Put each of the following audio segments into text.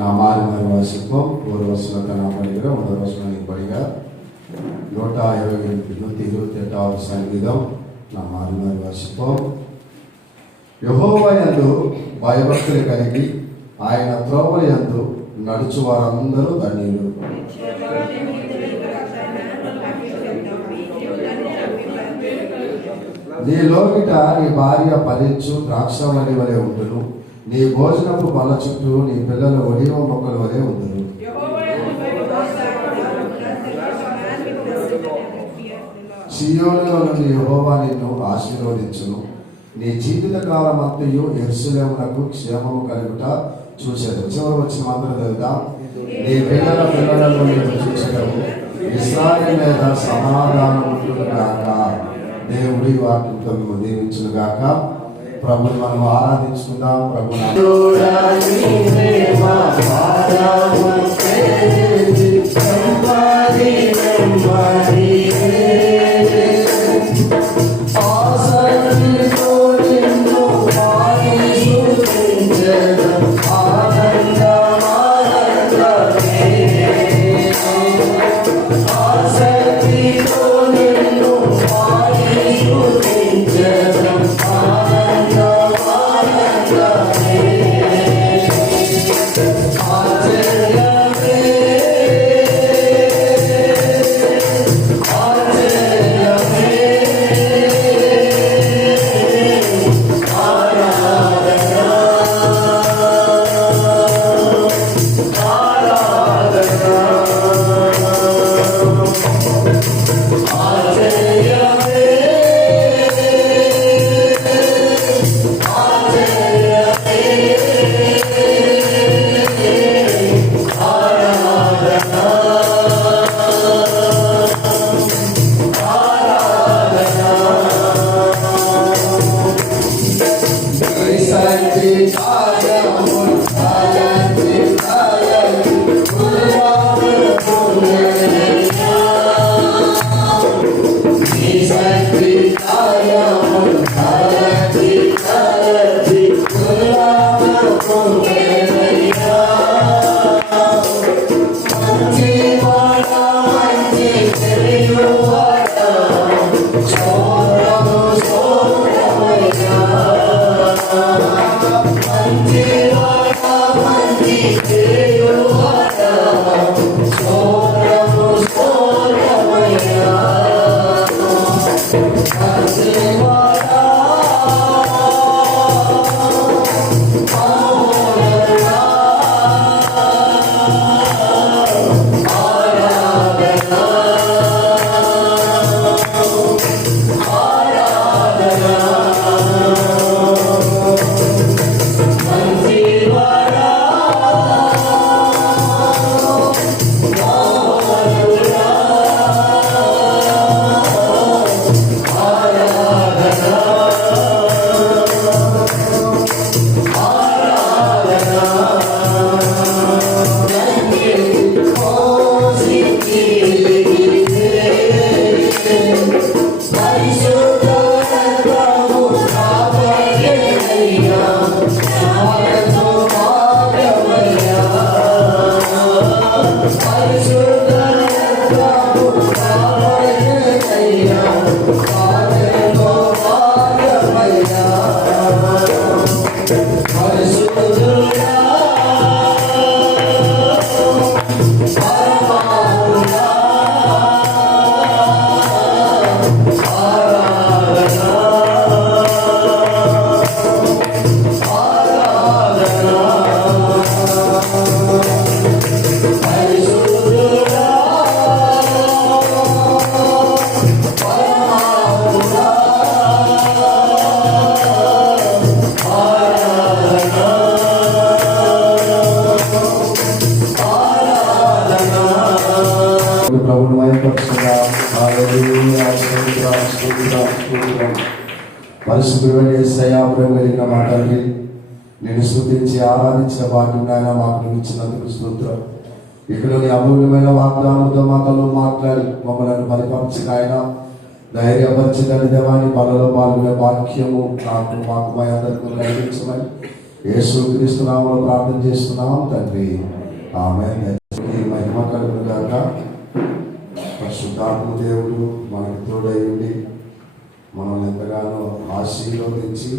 நாமாறு வாசிப்போம். ஒரு வசனத்தை நாம் படிக்கிறோம். ஒரு வசனம் படிக்க 128வது సంగీతం నామారు వాసిపోం. యెహోవా యందు భయభక్తులు కలిగి ఆయన త్రోవల యందు నడుచు వారందరూ ధన్యులు. నీ లోకిట నీ భార్య ఫలించు ద్రాక్షవల్లి వలె ఉండును. నీ భోజనపు బల చుట్టూ నీ పిల్లల ఒలివ మొక్కల వలె ఉండును. సియోనులో నుండి యెహోవా నిన్ను ఆశీర్వదించును. నీ జీవిత కాలం అంతయు యెరూషలేమునకు క్షేమము కలుగుట చూసేది. చివరి వచ్చిన మాత్రం చదువుతాం. నీ పిల్లల పిల్లలను నేను చూసేదము. ఇశ్రాయేలు మీద సమాధానం ఉండును గాక. దేవుడి వాక్యంతో మేము దీవించును గాక. ప్రభుని మనం ఆరాధించుకుందాం. ప్రభు పరిశుద్ధుడైన యేసయ్యా, ప్రేమ కలిగిన మా తండ్రి, నేను స్తుతించి ఆరాధించిన భాగ్యం నాయన మాకు నువ్వు ఇచ్చినందుకు స్తోత్రం. ఇక్కడని అమూల్యమైన వాగ్దానంతో మాటలు మాట్లాడి మమ్మల్ని బలపరిచిన ఆయన ధైర్యపరిచిన దేవాన్ని బలలో పాల్గొనే వాక్యము నాకు మాకు మా అందరికీ కలిగించమని యేసుక్రీస్తు నామములో ప్రార్థన చేస్తున్నాం తండ్రి, ఆమేన్. మహిమ కలుగును గాక. పరిశుద్ధాత్మ దేవుడు మనకు తోడై ఉండి మనల్ని ఎంతగానో ఆశీర్వదించి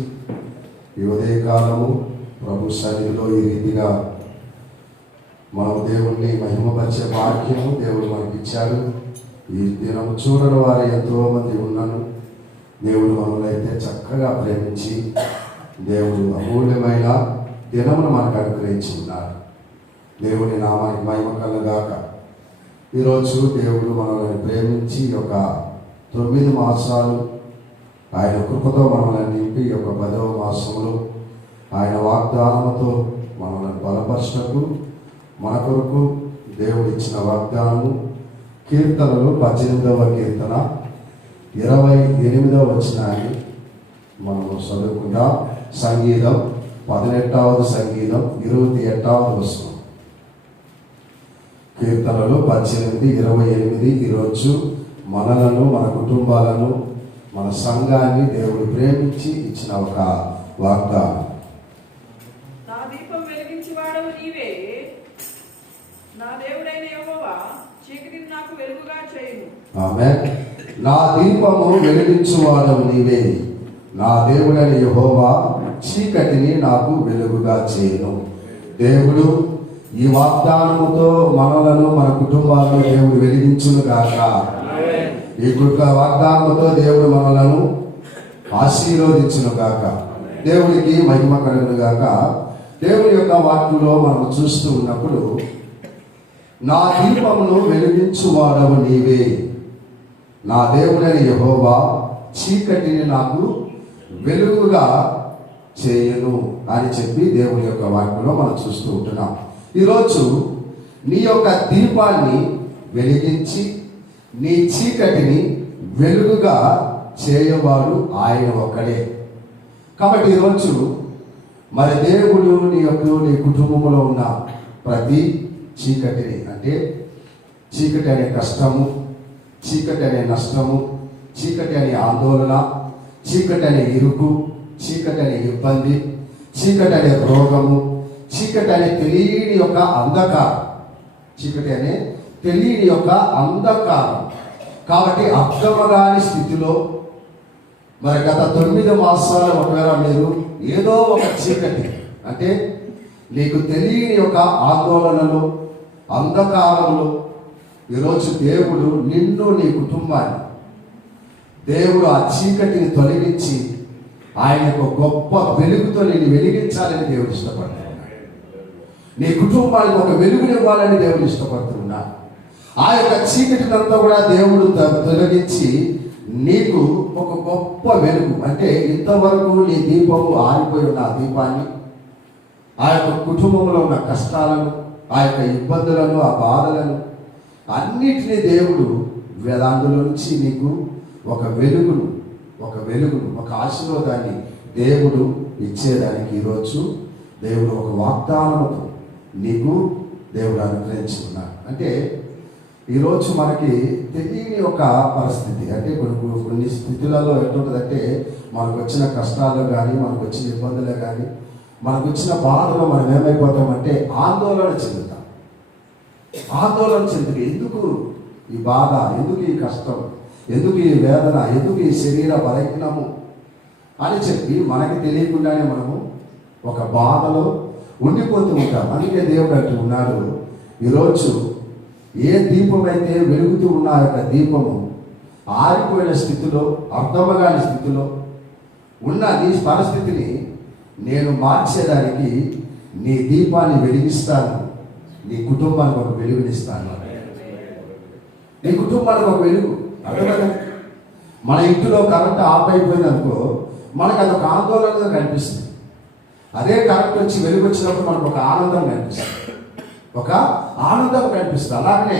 ఈ ఉదయకాలము ప్రభు సన్నిధిలో ఈ రీతిగా మనం దేవుణ్ణి మహిమపరిచే భాగ్యము దేవుడు మనకి ఇచ్చాడు. ఈ దినం చూడని వారు ఎంతో మంది ఉన్నాను. దేవుడు మనల్ని అయితే చక్కగా ప్రేమించి దేవుడు అమూల్యమైన దినమును మనకు అనుగ్రహించి ఉన్నారు. దేవుని నామానికి మహిమ కలుగాక. ఈరోజు దేవుడు మనల్ని ప్రేమించి ఒక 9 మాసాలు ఆయన కృపతో మనల్ని నింపి ఒక 10వ మాసంలో ఆయన వాగ్దానంతో మనల్ని బలపరచటకు మన కొరకు దేవుడు ఇచ్చిన వాగ్దానము కీర్తనలు 18వ కీర్తన 28వ వచనాన్ని మనము చదువుకుందాం. సంగీతం 18వ సంగీతం 28వ వచనం. కీర్తనలు 18, 28. ఈరోజు మనలను, మన కుటుంబాలను, మన సంఘాన్ని దేవుడు ప్రేమించి ఇచ్చిన ఒక వాగ్దానం. నా దీపం వెలిగించేవాడవు నీవే, నా దేవుడైన యెహోవా చీకటిని నాకు వెలుగుగా చేయును. ఆమేన్. నా దీపము వెలిగించువాడవు నీవే, నా దేవుడైన యెహోవా చీకటిని నాకు వెలుగుగా చేయును. దేవుడు ఈ వాగ్దానముతో మనలను, మన కుటుంబాలను దేవుడు వెలిగించును గాక. ఈ వాగ్దానముతో దేవుడు మనలను ఆశీర్వదించును గాక. దేవుడికి మహిమ కలుగును గాక. దేవుడి యొక్క వాక్యంలో మనం చూస్తూ ఉన్నప్పుడు నా దీపమును వెలిగించువాడవు నీవే, నా దేవుడైన యెహోవా చీకటిని నాకు వెలుగుగా చేయను అని చెప్పి దేవుని యొక్క వాక్యంలో మనం చూస్తూ ఉంటున్నాం. ఈరోజు నీ యొక్క దీపాన్ని వెలిగించి నీ చీకటిని వెలుగుగా చేయవాడు ఆయన ఒక్కడే. కాబట్టి ఈరోజు మరి దేవుడు నీ కుటుంబంలో ఉన్న ప్రతి చీకటిని, అంటే చీకటి అనే కష్టము, చీకటి అనే నష్టము, చీకటి అనే ఆందోళన, చీకటి అనే ఇరుకు, చీకటి అనే ఇబ్బంది, చీకటి అనే రోగము, చీకటి అనే తెలియని యొక్క అంధకారం, చీకటి అనే తెలియని యొక్క అంధకారం. కాబట్టి అర్థమగాని స్థితిలో మరి గత 9 మాసాలు ఒకవేళ మీరు ఏదో ఒక చీకటి, అంటే నీకు తెలియని యొక్క ఆందోళనలో, అంధకారంలో ఈరోజు దేవుడు నిన్ను, నీ కుటుంబాన్ని దేవుడు ఆ చీకటిని తొలగించి ఆయన యొక్క గొప్ప వెలుగుతో నేను వెలిగించాలని దేవుడు ఇష్టపడుతున్నాడు. నీ కుటుంబానికి ఒక వెలుగునివ్వాలని దేవుడు ఇష్టపడుతున్నాడు. ఆ యొక్క చీకటినంతా కూడా దేవుడు తొలగించి నీకు ఒక గొప్ప వెలుగు, అంటే ఇంతవరకు నీ దీపము ఆరిపోయి ఉన్న ఆ దీపాన్ని, ఆ యొక్క కుటుంబంలో ఉన్న కష్టాలను, ఆ యొక్క ఇబ్బందులను, ఆ బాధలను అన్నిటినీ దేవుడు వేదాంతుల నుంచి నీకు ఒక వెలుగును, ఒక ఆశీర్వాదాన్ని దేవుడు ఇచ్చేదానికి ఈరోజు దేవుడు ఒక వాగ్దానముతో నీకు దేవుడు అనుగ్రహించి ఉన్నాడు. అంటే ఈరోజు మనకి తెలియని ఒక పరిస్థితి, అంటే కొన్ని స్థితులలో ఎట్లుంటుందంటే మనకు వచ్చిన కష్టాలు కానీ, మనకు వచ్చిన ఇబ్బందులే కానీ, మనకు వచ్చిన బాధలో మనం ఏమైపోతామంటే ఆందోళన చెందుతాం. ఎందుకు ఈ బాధ, ఎందుకు ఈ కష్టం, ఎందుకు ఈ వేదన, ఎందుకు ఈ శరీర బలహీనము అని చెప్పి మనకి తెలియకుండానే మనము ఒక బాధలో ఉండిపోతూ ఉంటాం. అందుకే దేవుడు అంటూ ఉన్నాడు, ఈరోజు ఏ దీపం అయితే వెలుగుతూ ఉన్న ఆ యొక్క దీపము ఆరిపోయిన స్థితిలో, అర్థమగాని స్థితిలో ఉన్న నీ పరిస్థితిని నేను మార్చేదానికి నీ దీపాన్ని వెలిగిస్తాను, నీ కుటుంబానికి ఒక వెలుగునిస్తాను. నీ కుటుంబానికి ఒక వెలుగు అర్థమవుతుంది. మన ఇంటిలో కరెంట్ ఆఫ్ అయిపోయింది అనుకో, మనకు అదొక ఆందోళనగా కనిపిస్తుంది. అదే కరెంట్ వచ్చి వెలుగు వచ్చినప్పుడు మనకు ఒక ఆనందం కనిపిస్తుంది, ఒక ఆనందం కనిపిస్తుంది. అలాగనే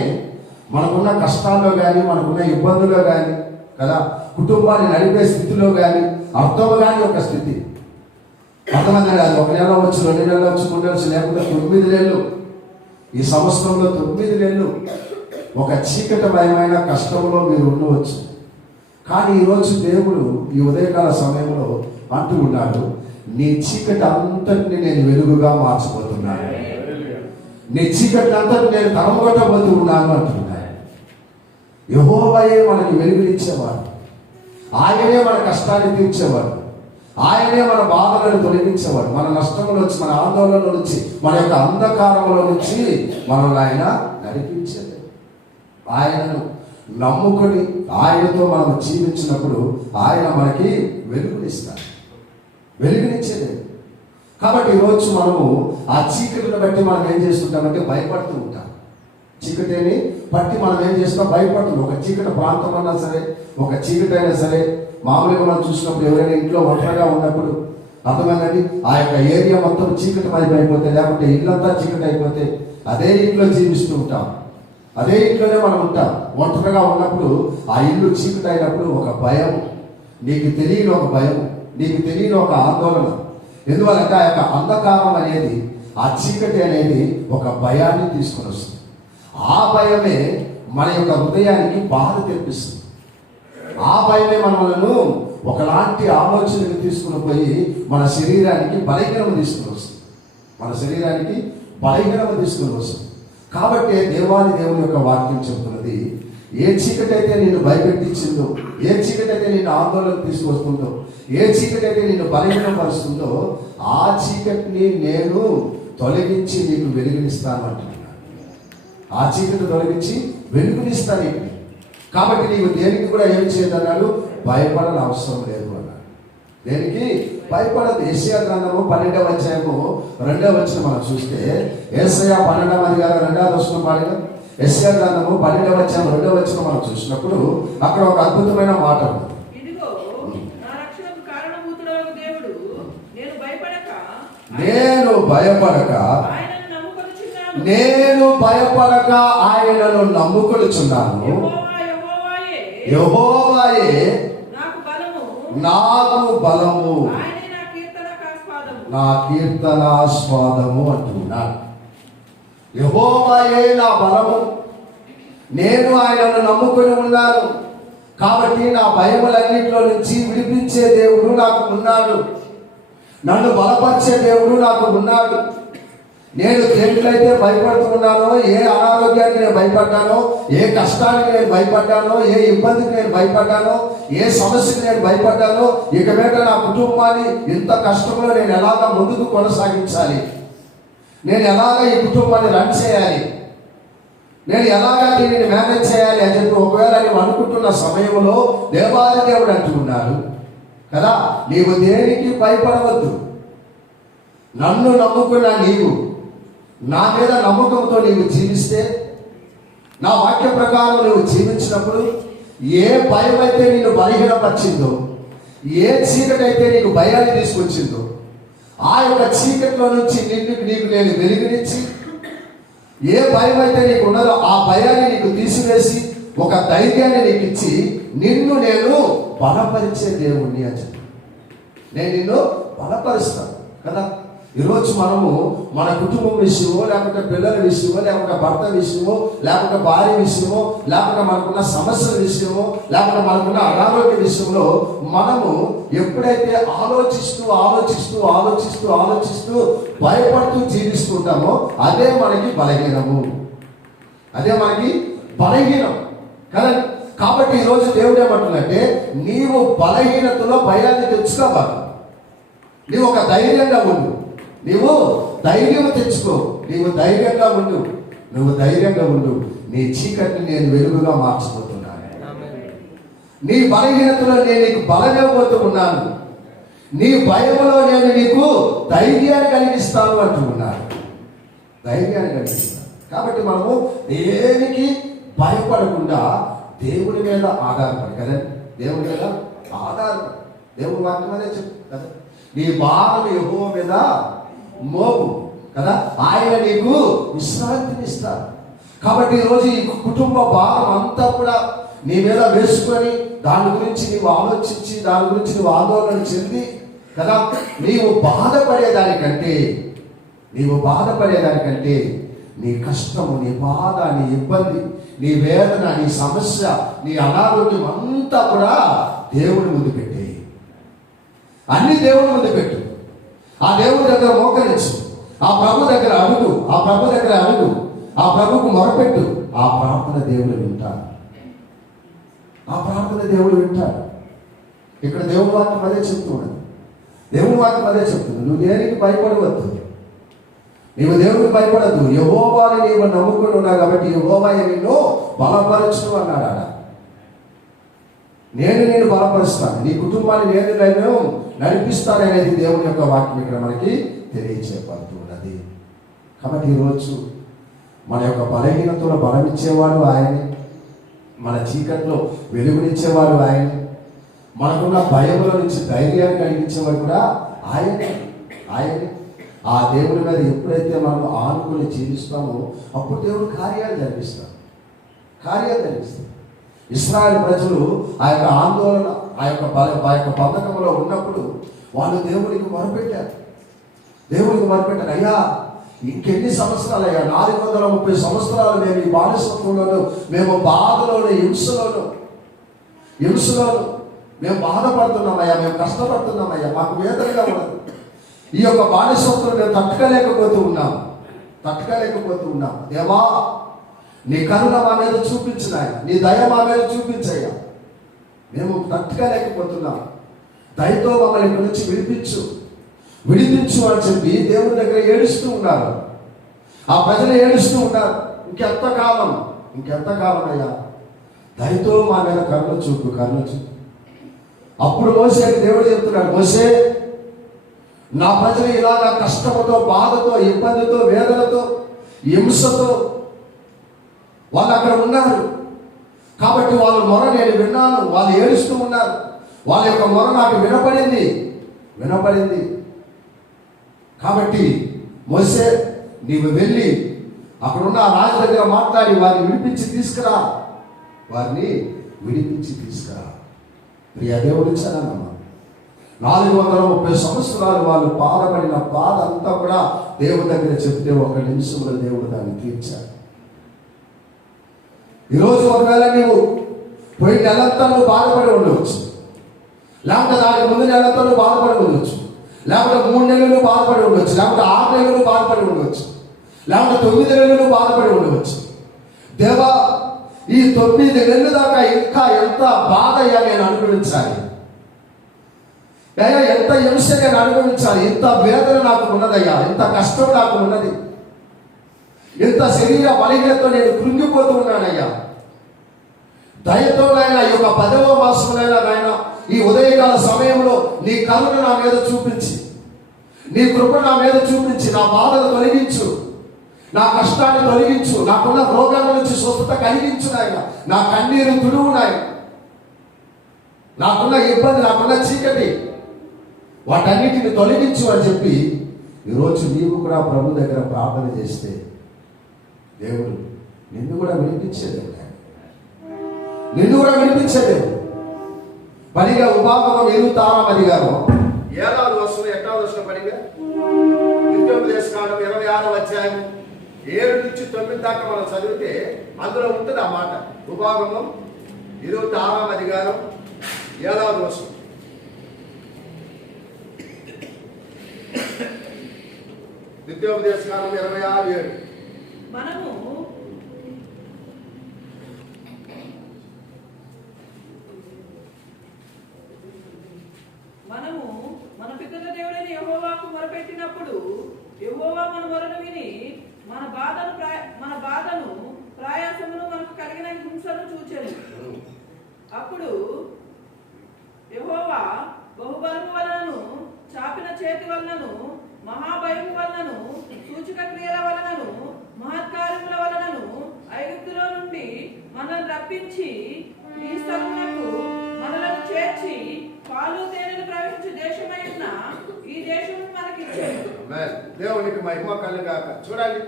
మనకున్న కష్టాల్లో కానీ, మనకున్న ఇబ్బందుల్లో కానీ కదా, కుటుంబాన్ని నడిపే స్థితిలో కానీ, అర్థము కానీ ఒక స్థితి అర్థమైందండి. అది 1 నెల వచ్చు, 2 నెలలు వచ్చు, 3 నెలలు, లేకపోతే 9 నెలలు, ఈ సంవత్సరంలో 9 నెలలు ఒక చీకటమయమైన కష్టంలో మీరు ఉండవచ్చు. కానీ ఈరోజు దేవుడు ఈ ఉదయకాల సమయంలో అంటూ ఉన్నాడు, నీ చీకటి అంతటిని నేను వెలుగుగా మార్చబోతున్నాను, నీ చీకటి అంతటి నేను తరమగొట్టబోతూ ఉన్నాను అంటున్నాను. యెహోవాయే మనకి వెలుగునిచ్చేవాడు, ఆయనే మన కష్టాన్ని తీర్చేవాడు, ఆయనే మన బాధలను తొలగించేవాడు, మన నష్టంలో నుంచి, మన ఆందోళనలో నుంచి, మన యొక్క అంధకారంలో నుంచి మనల్ని ఆయన నడిపించేది. ఆయనను నమ్ముకొని ఆయనతో మనం జీవించినప్పుడు ఆయన మనకి వెలుగునిస్తాడు, వెలుగునిచ్చేది. కాబట్టి ఈరోజు మనము ఆ చీకటిని బట్టి మనం ఏం చేస్తుంటామంటే భయపడుతూ ఉంటాం. చీకటిని బట్టి మనం ఏం చేస్తాం? భయపడుతుంది. ఒక చీకటి ప్రాంతం అన్నా సరే, ఒక చీకటి అయినా సరే, మామూలుగా మనం చూసినప్పుడు ఎవరైనా ఇంట్లో ఒంటరిగా ఉన్నప్పుడు అర్థమైందండి, ఆ యొక్క ఏరియా మొత్తం చీకటి అయిపోతే, లేకపోతే ఇల్లంతా చీకటి అయిపోతే అదే ఇంట్లో జీవిస్తూ ఉంటాం, అదే ఇంట్లోనే మనం ఉంటాం. ఒంటరిగా ఉన్నప్పుడు ఆ ఇల్లు చీకటి అయినప్పుడు ఒక భయం, నీకు తెలియని ఒక భయం, నీకు తెలియని ఒక ఆందోళన. ఎందువల్లంటే ఆ యొక్క అంధకారం అనేది, ఆ చీకటి అనేది ఒక భయాన్ని తీసుకొని వస్తుంది. ఆ భయమే మన యొక్క హృదయానికి బాధ తెప్పిస్తుంది. ఆ భయమే మనలను ఒకలాంటి ఆలోచనకు తీసుకుని పోయి మన శరీరానికి బలహీనత తీసుకుని వస్తుంది, మన శరీరానికి బలహీనత తీసుకుని వస్తుంది. కాబట్టి దేవుని యొక్క వాక్యం చెబుతున్నది, ఏ చీకటి అయితే నిన్ను భయపెట్టించిందో, ఏ చీకటి అయితే నిన్ను ఆందోళన తీసుకొస్తుందో, ఏ చీకటి అయితే నిన్ను బలహీనపరుస్తుందో, ఆ చీకటిని నేను తొలగించి నీకు వెలుగునిస్తాను అంటున్నాను. ఆ చీకటి తొలగించి వెలుగునిస్తాను. కాబట్టి నీవు దేనికి కూడా ఏం చేయదన్నాడు? భయపడని అవసరం లేదు అన్నాడు. దేనికి భయపడదు. యెషయా గ్రంథము 12వ అధ్యాయము 2వ వచనం మనం చూస్తే, యెషయా 12వ అధ్యాయం 2వ వచనం పాడిన యెషయా గ్రంథము 12వ అధ్యాయం 2వ వచనం మనం చూసినప్పుడు అక్కడ ఒక అద్భుతమైన మాట ఉంది. ఇదిగో నా రక్షణకు కారణభూతుడగు దేవుడు, నేను భయపడక ఆయనను నమ్ముకొనుచున్నాను. యెహోవాయే నాకు బలము, నా కీర్తనాస్పదము అంటున్నాడు. యెహోవాయే నా బలము, నేను ఆయనను నమ్ముకొని ఉన్నాను. కాబట్టి నా భయములన్నింటిలో నుంచి విడిపించే దేవుడు నాకు ఉన్నాడు, నన్ను బలపరిచే దేవుడు నాకు ఉన్నాడు. నేను దేంట్లయితే భయపడుతున్నానో, ఏ అనారోగ్యానికి నేను భయపడ్డానో, ఏ కష్టానికి నేను భయపడ్డానో, ఏ ఇబ్బందికి నేను భయపడ్డానో, ఏ సమస్యకి నేను భయపడ్డానో, ఇక మీద నా కుటుంబాన్ని ఇంత కష్టంలో నేను ఎలాగా ముందుకు కొనసాగించాలి, నేను ఎలాగా ఈ కుటుంబాన్ని రన్ చేయాలి, నేను ఎలాగా దీనిని మేనేజ్ చేయాలి అని చెప్పి ఒకవేళ నీవు అనుకుంటున్న సమయంలో దేవాది దేవుడు అంటున్నాడు కదా, నీవు దేనికి భయపడవద్దు. నన్ను నమ్ముకున్న నీవు, నా మీద నమ్మకంతో నీవు జీవిస్తే, నా వాక్య ప్రకారం నువ్వు జీవించినప్పుడు, ఏ భయం అయితే నిన్ను బలహీనపరిచిందో, ఏ చీకటి అయితే నీకు భయాన్ని తీసుకొచ్చిందో, ఆ యొక్క చీకటిలో నుంచి నీకు నేను వెలుగునిచ్చి, ఏ భయం అయితే నీకు ఉన్నదో ఆ భయాన్ని నీకు తీసివేసి ఒక ధైర్యాన్ని నీకు ఇచ్చి నిన్ను నేను బలపరిచే దేవుణ్ణి అని చెప్పి నేను నిన్ను బలపరుస్తాను కదా. ఈరోజు మనము మన కుటుంబం విషయమో, లేకపోతే పిల్లల విషయమో, లేకపోతే భర్త విషయమో, లేకపోతే భార్య విషయమో, లేకపోతే మనకున్న సమస్యల విషయమో, లేకపోతే మనకున్న అనారోగ్య విషయంలో మనము ఎప్పుడైతే ఆలోచిస్తూ భయపడుతూ జీవిస్తుంటామో అదే మనకి బలహీనము, అదే మనకి బలహీనం కదా. కాబట్టి ఈరోజు దేవుడు ఏమంటున్నాడంటే, నీవు బలహీనతలో భయాన్ని తెచ్చుకోవాలి, నీవు ఒక ధైర్యంగా ఉండు, నీవు ధైర్యం తెచ్చుకో, నీవు ధైర్యంగా ఉండు. నీ చీకటిని నేను వెలుగుగా మార్చబోతున్నాను, నీ బలహీనతలో నేను నీకు బలమివ్వబోతూ ఉన్నాను, నీ భయములో నేను నీకు ధైర్యాన్ని కలిగిస్తాను అంటున్నాను, ధైర్యాన్ని కలిగిస్తాను. కాబట్టి మనము దేనికి భయపడకుండా దేవుడి మీద ఆధారపడి కదా, దేవుడి మీద ఆధారపడి, దేవుడి వాక్యం అనే చెప్పు కదా, నీ భారం యెహోవా మీద మోపు కదా, ఆయన నీకు విశ్రాంతిని ఇస్తారు. కాబట్టి ఈరోజు ఈ కుటుంబ భారం అంతా కూడా నీ మీద వేసుకొని దాని గురించి నీవు ఆలోచించి, దాని గురించి నువ్వు ఆందోళన చెంది కదా, నీవు బాధపడేదానికంటే నీ కష్టము, నీ బాధ, నీ ఇబ్బంది, నీ వేదన, నీ సమస్య, నీ అనారోగ్యం అంతా కూడా దేవుడి ముందు పెట్టే, అన్ని దేవుడి ముందు పెట్టు. ఆ దేవుడి దగ్గర మోకరించు, ఆ ప్రభు దగ్గర అడుగు, ఆ ప్రభు దగ్గర అడుగు, ఆ ప్రభుకు మొరపెట్టు. ఆ ప్రార్థన దేవుడు వింటాడు. ఆ ప్రార్థన దేవుడు వింటాడు. ఇక్కడ దేవుడి వాక్యం అదే చెప్తున్నాడు. దేవుడి వాక్యం అదే చెప్తుంది. నువ్వు దేనికి భయపడవద్దు, నీవు దేవుడికి భయపడద్దు. యెహోవాని నీవు నమ్ముకుని ఉన్నావు కాబట్టి యెహోవాయే నిన్ను బలపరచును అన్నాడు. నేను బలపరుస్తాను, నీ కుటుంబాన్ని నేను నడిపిస్తాను అనేది దేవుని యొక్క వాక్యం ఇక్కడ మనకి తెలియచేయబడుతున్నది. కాబట్టి ఈరోజు మన యొక్క బలహీనతలో బలమిచ్చేవాడు ఆయనే, మన చీకట్లో వెలుగునిచ్చేవాడు ఆయనే, మనకున్న భయముల నుంచి ధైర్యాన్ని కలిగించేవాడు కూడా ఆయనే. ఆ దేవుడి మీద ఎప్పుడైతే మనం ఆనుకుని జీవిస్తామో అప్పుడు దేవుడు కార్యాలు జరిపిస్తాడు. ఇశ్రాయేలు ప్రజలు ఆ యొక్క ఆందోళన, ఆ యొక్క పథకంలో ఉన్నప్పుడు వాళ్ళు దేవుడికి మొరపెట్టారు. అయ్యా ఇంకెన్ని సంవత్సరాలు అయ్యా, 430 సంవత్సరాలు మేము ఈ బానిసత్వంలోను, మేము బాధలోను, హింసలోను మేము బాధపడుతున్నామయ్యా, మేము కష్టపడుతున్నామయ్యా, మాకు వేదనగా ఉన్నది. ఈ యొక్క బానిసత్వం మేము తట్టుకోలేకపోతూ ఉన్నాం. దేవా నీ కరుణ మా మీద చూపించినాయి, నీ దయ మా మీద చూపించయ్యా, మేము తట్టుకోలేకపోతున్నాం, దయతో మమ్మల్ని ఇక్కడి నుంచి విడిపించు అని చెప్పి దేవుడి దగ్గర ఏడుస్తూ ఉన్నారు. ఆ ప్రజలు ఏడుస్తూ ఉన్నారు. ఇంకెంతకాలం అయ్యా, దయతో మా మీద కరుణ చూపు. అప్పుడు మోసేకి దేవుడు చెప్తున్నాడు, మోసే నా ప్రజలు ఇలాగా కష్టంతో, బాధతో, ఇబ్బందితో, వేదనతో, హింసతో వాళ్ళు అక్కడ ఉన్నారు. కాబట్టి వాళ్ళ మొర నేను విన్నాను. వాళ్ళు ఏడుస్తూ ఉన్నారు. వాళ్ళ యొక్క మొర నాకు వినపడింది. కాబట్టి మోసే నీవు వెళ్ళి అక్కడున్న ఆ రాజు దగ్గర మాట్లాడి వారిని విడిపించి తీసుకురా. ప్రియ దేవుడు ఇచ్చానమ్మా, 430 సంవత్సరాలు వాళ్ళు బాధపడిన బాధ అంతా కూడా దేవుడి దగ్గర చెప్తే 1 నిమిషంలో దేవుడు దాన్ని తీర్చాడు. ఈరోజు ఒకవేళ నీవు పోయిన నెలంతా నువ్వు బాధపడి ఉండవచ్చు, లేకపోతే దానికి ముందు నెలంతా నువ్వు బాధపడి ఉండవచ్చు, లేకపోతే 3 నెలలు బాధపడి ఉండవచ్చు, లేకపోతే 6 నెలలు బాధపడి ఉండవచ్చు, లేకపోతే 9 నెలలు బాధపడి ఉండవచ్చు. దేవా ఈ 9 నెలల దాకా ఇంకా ఎంత బాధ అయ్యా నేను అనుభవించాలి, అయ్యా ఎంత హింస నేను అనుభవించాలి, ఇంత వేదన నాకు ఉన్నదయ్యా, ఇంత కష్టం నాకు ఉన్నది, ఇంత శరీర బలహీనతో నేను కృంగిపోతూ ఉన్నానయ్యా. దయతో నాయన ఈ యొక్క 10వ మాసంలో నాయన ఈ ఉదయకాల సమయంలో నీ కరుణ నా మీద చూపించి, నీ కృప నా మీద చూపించి, నా బాధను తొలగించు, నా కష్టాన్ని తొలగించు, నాకున్న రోగాల నుంచి స్వస్థత కలిగించు నాయన, నా కన్నీరు తుడువు నాయన, నాకున్న ఇబ్బంది, నాకున్న చీకటి వాటన్నిటిని తొలగించు అని చెప్పి ఈరోజు నీవు కూడా ప్రభు దగ్గర ప్రార్థన చేస్తే దేవుడు నిన్ను కూడా వినిపించేదేవుడు. పనిగా ఉపాగమం 7వ అధికారం 7వ వచనం 8వ వచనం పనిగా ద్వితీయోపదేశకాండం 26వ అధ్యాయం 7 నుంచి 9 దాకా మనం చదివితే అందులో ఉంటుంది ఆ మాట. ఉపాగమం 26వ అధికారం 7వ వచనం. ద్వితీయోపదేశకాండం 26:7. మనము మన పితరుల దేవుడైన యెహోవాకు మొరపెట్టినప్పుడు యెహోవా మన మొరను విని మన బాధను ప్రయాసమును మనకు కలిగిన హింసను చూచెను. అప్పుడు యెహోవా బహుబలము వలనను, చాపిన చేతి వలనను, మహాభయము వలనను, సూచక క్రియల వలనను, మహత్కార్యముల వలనను ఐగుప్తులో నుండి మనల్ని రప్పించి ఈ స్థలమునకు మనలను చేర్చి పాలు తేనెలు ప్రవహించే దేశమైన ఈ దేశము మనకిచ్చాడు. దేవునికి మహిమ కలుగాక. చూడండి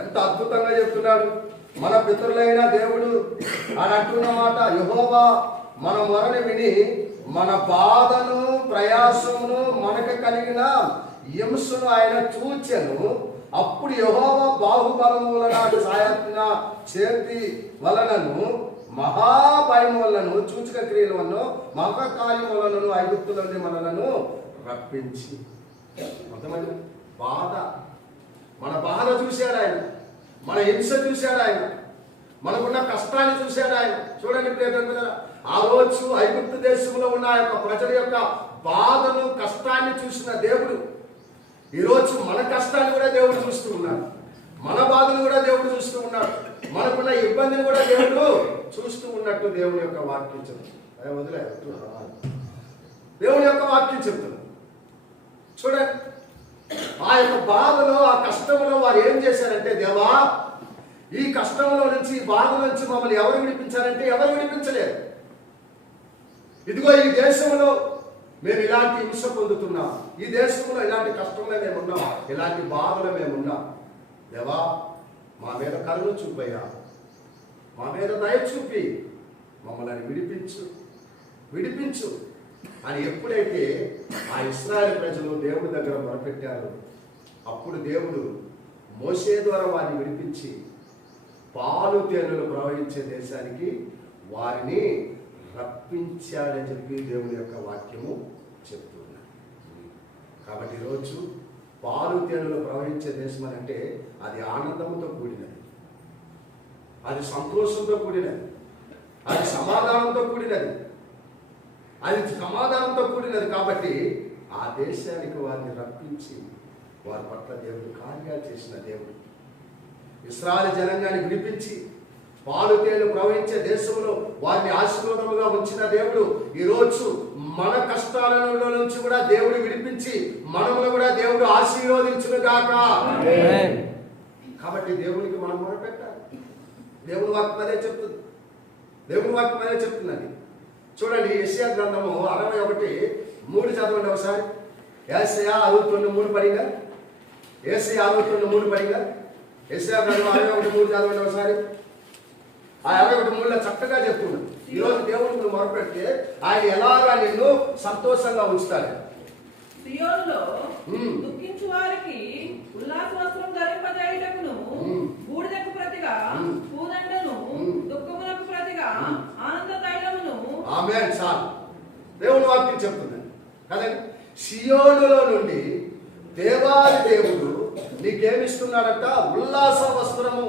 ఎంత అద్భుతంగా చెప్తున్నాడు. మన పితరులైన దేవుడు అని అంటున్న మాట, యెహోవా మన మొరని విని మన బాధను, ప్రయాసమును, మనకు కలిగిన హింసను ఆయన చూచెను. అప్పుడు యెహోవా బాహుబలము వలన, సాయత్న చేతి వలనను, మహాభయం వలన, సూచక క్రియల వలన, మహాకార్యం వలన ఐగుప్తుల నుండి మనలను రప్పించి. అర్థమైంది? బాధ, మన బాధ చూశాడు ఆయన, మన హింస చూశాడు ఆయన, మనకున్న కష్టాన్ని చూశాడు ఆయన. చూడండి ప్రియమైన, ఆ రోజు ఐగుప్తు దేశంలో ఉన్న ఆ యొక్క ప్రజల యొక్క బాధను, కష్టాన్ని చూసిన దేవుడు ఈరోజు మన కష్టాన్ని కూడా దేవుడు చూస్తూ ఉన్నాడు, మన బాధను కూడా దేవుడు చూస్తూ ఉన్నాడు, మనకున్న ఇబ్బందిని కూడా దేవుడు చూస్తూ ఉన్నట్టు దేవుని యొక్క వాక్యం చెప్తుంది. వదిలే దేవుని యొక్క వాక్యం చెప్తుంది. చూడండి, ఆ యొక్క బాధలో, ఆ కష్టంలో వారు ఏం చేశారంటే, దేవా ఈ కష్టంలో నుంచి, ఈ బాధ నుంచి మమ్మల్ని ఎవరు విడిపించారంటే ఎవరు విడిపించలేరు. ఇదిగో ఈ దేశంలో మేము ఇలాంటి హింస పొందుతున్నాం, ఈ దేశంలో ఇలాంటి కష్టంలో మేమున్నాం, ఇలాంటి బాధలో మేమున్నాం. దేవా మా మీద కరుణ చూపయ్యా, మా మీద దయ చూపి మమ్మల్ని విడిపించు, విడిపించు అని ఎప్పుడైతే ఆ ఇశ్రాయేలు ప్రజలు దేవుడి దగ్గర మొరపెట్టారో, అప్పుడు దేవుడు మోషే ద్వారా వారిని విడిపించి పాలు తేనెలు ప్రవహించే దేశానికి వారిని రప్పించాడని చెప్పి దేవుని యొక్క వాక్యము చెప్తున్నారు. కాబట్టి ఈరోజు పాలు తేనెలు ప్రవహించే దేశం అని అంటే అది ఆనందంతో కూడినది, అది సంతోషంతో కూడినది, అది సమాధానంతో కూడినది, అది సమాధానంతో కూడినది. కాబట్టి ఆ దేశానికి వారిని రప్పించి వారి పట్ల దేవుడు కార్యాలు చేసిన దేవుడు, ఇశ్రాయేలు జనాంగాన్ని విడిపించి పాలు తేనెలు ప్రవహించే దేశంలో వారిని ఆశీర్వాదముగా ఉంచిన దేవుడు ఈరోజు మన కష్టాలలో నుంచి కూడా దేవుడు విడిపించి మనమును కూడా దేవుడు ఆశీర్వదించును గాక. కాబట్టి దేవునికి మనం మొరపెట్టాలి. దేవుని వాక్యం అదే చెప్తుంది, దేవుని వాక్యం అదే చెప్తున్నది. చూడండి, యెషయా గ్రంథము 61:3 చదవండి ఒకసారి. యెషయా 62:3 పడిగా, యెషయా 62:3 పడిగా, యెషయా గ్రంథం 61:3 చదవండి ఒకసారి. ఆ 61:3 చక్కగా చెప్తున్నాడు. ఈరోజు దేవుడు నువ్వు మొరపెడితే ఆయన ఎలాగా నిన్ను సంతోషంగా ఉంచుతాడు. సియోనులో దుఃఖించు వారికి ఉల్లాస వస్త్రం ధరింపజేయుటకును, బూడిదకు ప్రతిగా పూదండను, దుఃఖమునకు ప్రతిగా ఆనంద తైలమును. ఆమేన్. చాలు, దేవుని వాక్యం చెప్తుంది కదండి. సియోనులో నుండి దేవాది దేవుడు నీకేమిస్తున్నాడట? ఉల్లాస వస్త్రము.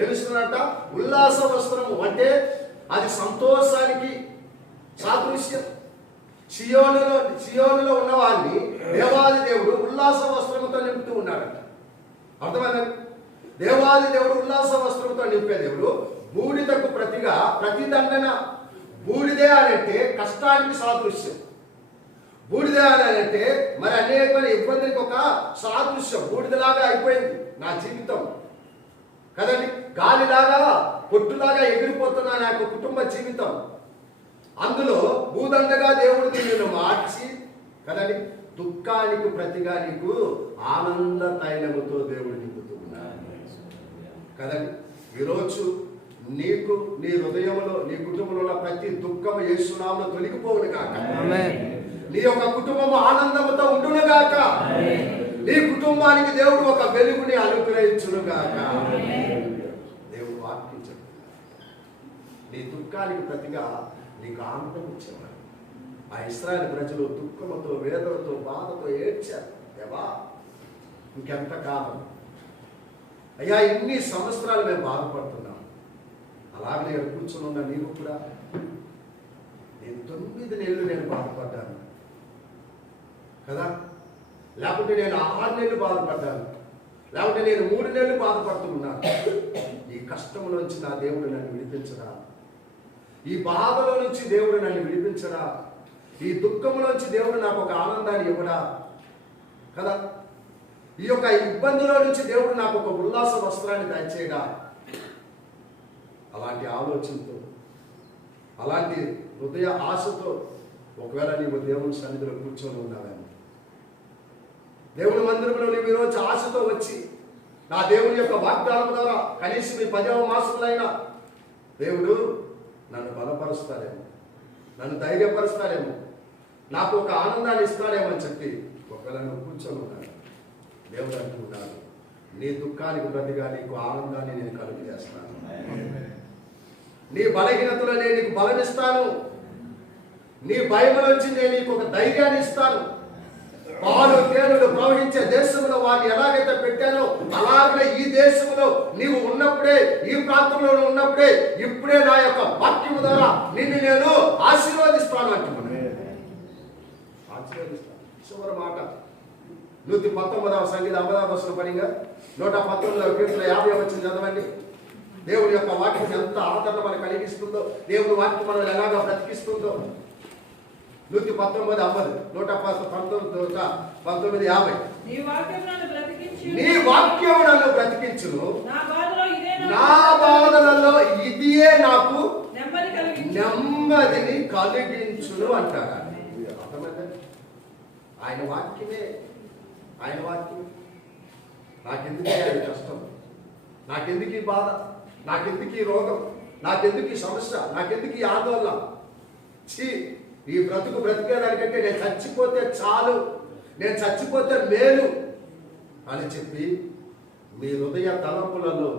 ఏమిస్తున్నట్ట? ఉల్లాస వస్త్రము అంటే అది సంతోషానికి సాదృశ్యం. సియోనులో ఉన్న వారిని దేవాది దేవుడు ఉల్లాస వస్త్రముతో నింపుతూ ఉన్నాడట. అర్థమైందండి? దేవాది దేవుడు ఉల్లాస వస్త్రముతో నింపే దేవుడు. బూడిదకు ప్రతిగా ప్రతిదండన. బూడిదే అని అంటే కష్టానికి సాదృశ్యం. బూడిదే అని అంటే మరి అనేకమైన ఇబ్బందులకు ఒక సాదృశ్యం. బూడిదలాగా అయిపోయింది నా జీవితం కదండి, గాలిలాగా పొట్టులాగా ఎగిరిపోతున్నా నా యొక్క కుటుంబ జీవితం. అందులో భూదండగా దేవుడు నిన్ను మార్చి కదండి, దుఃఖానికి ప్రతిగా నీకు ఆనంద తైలముతో దేవుడు నింపుతూ ఉన్నాడు కదండి. ఈరోజు నీకు నీ హృదయంలో, నీ కుటుంబంలో ప్రతి దుఃఖము యేసు నామములో తొలగిపోవును గాక. నీ యొక్క కుటుంబము ఆనందముతో ఉండును గాక. నీ కుటుంబానికి దేవుడు ఒక వెలుగుని అనుగ్రహించును గాక. దేవుడు వాక్యం చెప్తున్నాడు. నీ దుఃఖానికి ప్రతిగా నీకు ఆనందం ఇచ్చేవాడు. ఆ ఇశ్రాయేలు ప్రజలు దుఃఖముతో, వేదనతో, బాధతో ఏడ్చారు. దేవా ఇంకెంత కాలం అయ్యా, ఇన్ని సంవత్సరాలు మేము బాధపడుతున్నాం. అలాగే నేను కూర్చొని ఉన్న నీవు కూడా, నేను 9 నెలలు నేను బాధపడ్డాను కదా, లేకుంటే నేను 6 నెలలు బాధపడ్డాను, లేకుంటే నేను 3 నెలలు బాధపడుతున్నాను. ఈ కష్టంలోంచి నా దేవుడు నన్ను విడిపించరా? ఈ బాధలో నుంచి దేవుడు నన్ను విడిపించరా? ఈ దుఃఖంలోంచి దేవుడు నాకు ఒక ఆనందాన్ని ఇవ్వడా కదా? ఈ యొక్క ఇబ్బందుల నుంచి దేవుడు నాకు ఒక ఉల్లాస వస్త్రాన్ని దయచేయడా? అలాంటి ఆలోచనతో, అలాంటి హృదయ ఆశతో ఒకవేళ నీవు దేవుని సన్నిధిలో కూర్చొని ఉన్నావేమో, దేవుని మందిరంలో నీవు ఈరోజు ఆశతో వచ్చి నా దేవుని యొక్క వాగ్దానం ద్వారా కనీసం ఈ 10వ మాసంలో దేవుడు నన్ను బలపరుస్తాడేమో, నన్ను ధైర్యపరుస్తాడేమో, నాకు ఒక ఆనందాన్ని ఇస్తాడేమో అని చెప్పి ఒకవేళ నువ్వు కూర్చొని ఉన్నాడు. దేవుడు అంటున్నాడు, నీ దుఃఖానికి ప్రతిగా నీకు ఆనందాన్ని నేను కలుగు చేస్తాను. నీ బలహీనతలో నేను నీకు బలమిస్తాను. నీ భయం నుంచి నేను నీకు ఒక ధైర్యాన్ని ఇస్తాను. పాలు తేనెలు ప్రవహించే దేశంలో వారిని ఎలాగైతే పెట్టానో అలాగే ఈ దేశంలో నీవు ఉన్నప్పుడే, ఈ ప్రాంతంలో ఉన్నప్పుడే, ఇప్పుడే నా యొక్క వాక్యము ద్వారా నిన్ను నేను ఆశీర్వదిస్తాను అంటున్నాను. ఆశీర్వదిస్తాను. చివరి మాట 119వ సంగీతం 50వ వచనం పనిగా 119వ కీర్తన 50వ వచనం చదవండి. దేవుడి యొక్క వాక్యం ఎంత ఆదరణ మనకు కలిగిస్తుందో, దేవుడి వాక్యం మనం ఎలాగా బ్రతికిస్తుందో. 119:50 119:50 నీ వాక్యం నన్ను బ్రతికించును, నా బాధలలో ఇదియే నాకు నెమ్మది నెమ్మదిని కలిగించును అంటారు. అర్థమైందండి? ఆయన వాక్యమే, ఆయన వాక్యం. నాకెందుకు ఆయన కష్టం, నాకెందుకు ఈ బాధ, నాకెందుకు ఈ రోగం, నాకెందుకు ఈ సమస్య, నాకెందుకు ఈ ఆందోళన, ఈ బ్రతికేదానికంటే నేను చచ్చిపోతే చాలు, నేను చచ్చిపోతే మేలు అని చెప్పి మీ హృదయ తలంపులలో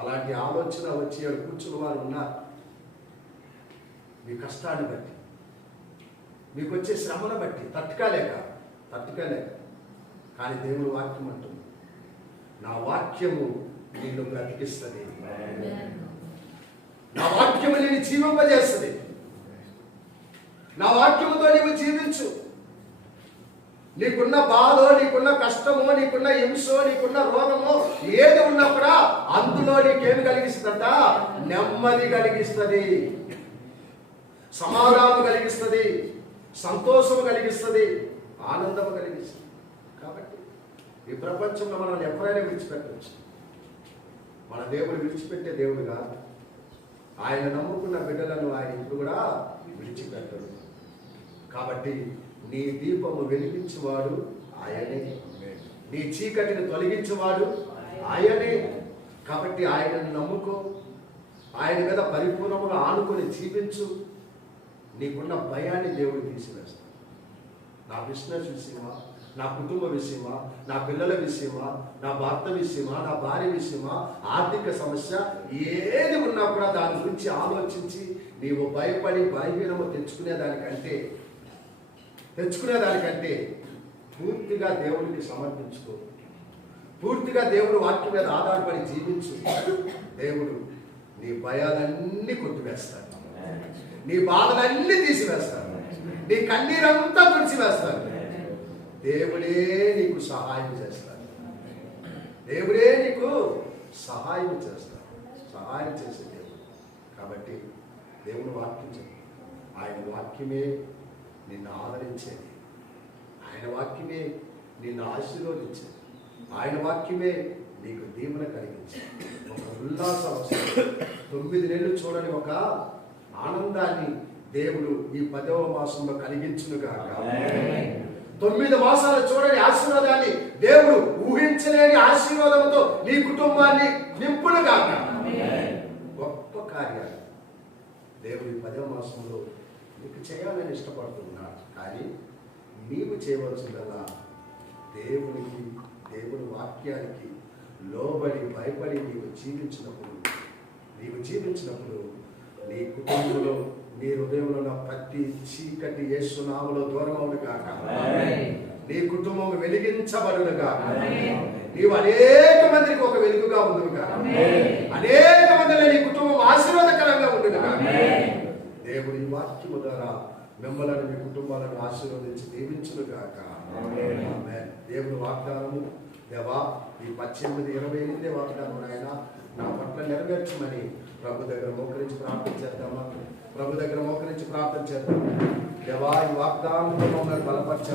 అలాంటి ఆలోచన వచ్చి కూర్చున్న వారు ఉన్నారు. మీ కష్టాన్ని బట్టి, మీకు వచ్చే శ్రమను బట్టి తట్టుకోలేక కానీ దేవుడు వాక్యం అంటుంది, నా వాక్యము నిన్ను బ్రతికిస్తుంది, నా వాక్యము నిన్ను జీవింపజేస్తుంది, నా వాక్యముతో నీవు జీవించు. నీకున్న బాధో, నీకున్న కష్టమో, నీకున్న హింసో, నీకున్న రోగమో ఏది ఉన్నా కూడా అందులో నీకేమి కలిగిస్తుందంట? నెమ్మది కలిగిస్తుంది, సమాధానం కలిగిస్తుంది, సంతోషం కలిగిస్తుంది, ఆనందం కలిగిస్తుంది. కాబట్టి ఈ ప్రపంచంలో మనం ఎవరైనా విడిచిపెట్టవచ్చు. మన దేవుడు విడిచిపెట్టే దేవుడు కాదు. ఆయన నమ్ముకున్న బిడ్డలను ఆయన ఇప్పుడు కూడా విడిచిపెట్టడు. కాబట్టి నీ దీపము వెలిగించువాడు ఆయనే, నీ చీకటిని తొలగించువాడు ఆయనే. కాబట్టి ఆయనను నమ్ముకో, ఆయన మీద పరిపూర్ణముగా ఆనుకొని జీవించు. నీకున్న భయాన్ని దేవుడు తీసివేస్తాడు. నా బిజినెస్ విషయమా, నా కుటుంబ విషయమా, నా పిల్లల విషయమా, నా భర్త విషయమా, నా భార్య విషయమా, ఆర్థిక సమస్య ఏది ఉన్నా కూడా దాని గురించి ఆలోచించి నీవు భయపడి బలహీనము తెచ్చుకునేదానికంటే పూర్తిగా దేవుడికి సమర్పించుకో, పూర్తిగా దేవుడు వాక్యం మీద ఆధారపడి జీవించు. దేవుడు నీ భయాలన్నీ కొట్టివేస్తాడు, నీ బాధలన్నీ తీసివేస్తాడు, నీ కన్నీరంతా తుడిచివేస్తాడు. దేవుడే నీకు సహాయం చేస్తాడు, దేవుడే నీకు సహాయం చేస్తాడు, సహాయం చేసే దేవుడు. కాబట్టి దేవుని వాక్యం చెప్పు. ఆయన వాక్యమే నిన్ను ఆదరించేది, ఆయన వాక్యమే నిన్ను ఆశీర్వదించేది, ఆయన వాక్యమే నీకు దీవెన కలిగించేది. ఒక ఉల్లాసం, 9 నెలలు చూడని ఒక ఆనందాన్ని దేవుడు ఈ 10వ మాసంలో కలిగించును గాక. 9 మాసాలు చూడని ఆశీర్వాదాన్ని దేవుడు ఊహించలేని ఆశీర్వాదంతో నీ కుటుంబాన్ని నింపును గాక. గొప్ప కార్యాలు దేవుడు ఈ 10వ మాసంలో నీకు చేయాలని ఇష్టపడుతున్నాడు. కానీ నీవు చేయవలసిందల్లా దేవుడి వాక్యానికి లోబడి భయపడి నీవు జీవించినప్పుడు నీ కుటుంబంలో, నీ హృదయంలో ఉన్న ప్రతి చీకటి యేసు నామములో దూరం అవును గాక. నీ కుటుంబం వెలిగించబడును గాక. నీవు అనేక మందికి ఒక వెలుగుగా ఉండును గాక. అనేక మందిలో నీ కుటుంబం ఆశీర్వాదకరంగా ఉండును గాక. దేవుడి వాక్యము ద్వారా మిమ్మల్ని, మీ కుటుంబాలను ఆశీర్వదించి దీవించును గాక. దేవుడి వాగ్దానము, దేవా ఈ 18, 28 వాగ్దానం ఆయన నా పట్ల నెరవేర్చమని ప్రభు దగ్గర మోకరించి ప్రార్థన చేద్దామా? ప్రభు దగ్గర మోకరించి ప్రార్థన చేద్దాం. దేవా ఈ వాగ్దానం మమ్మల్ని బలపరచండి.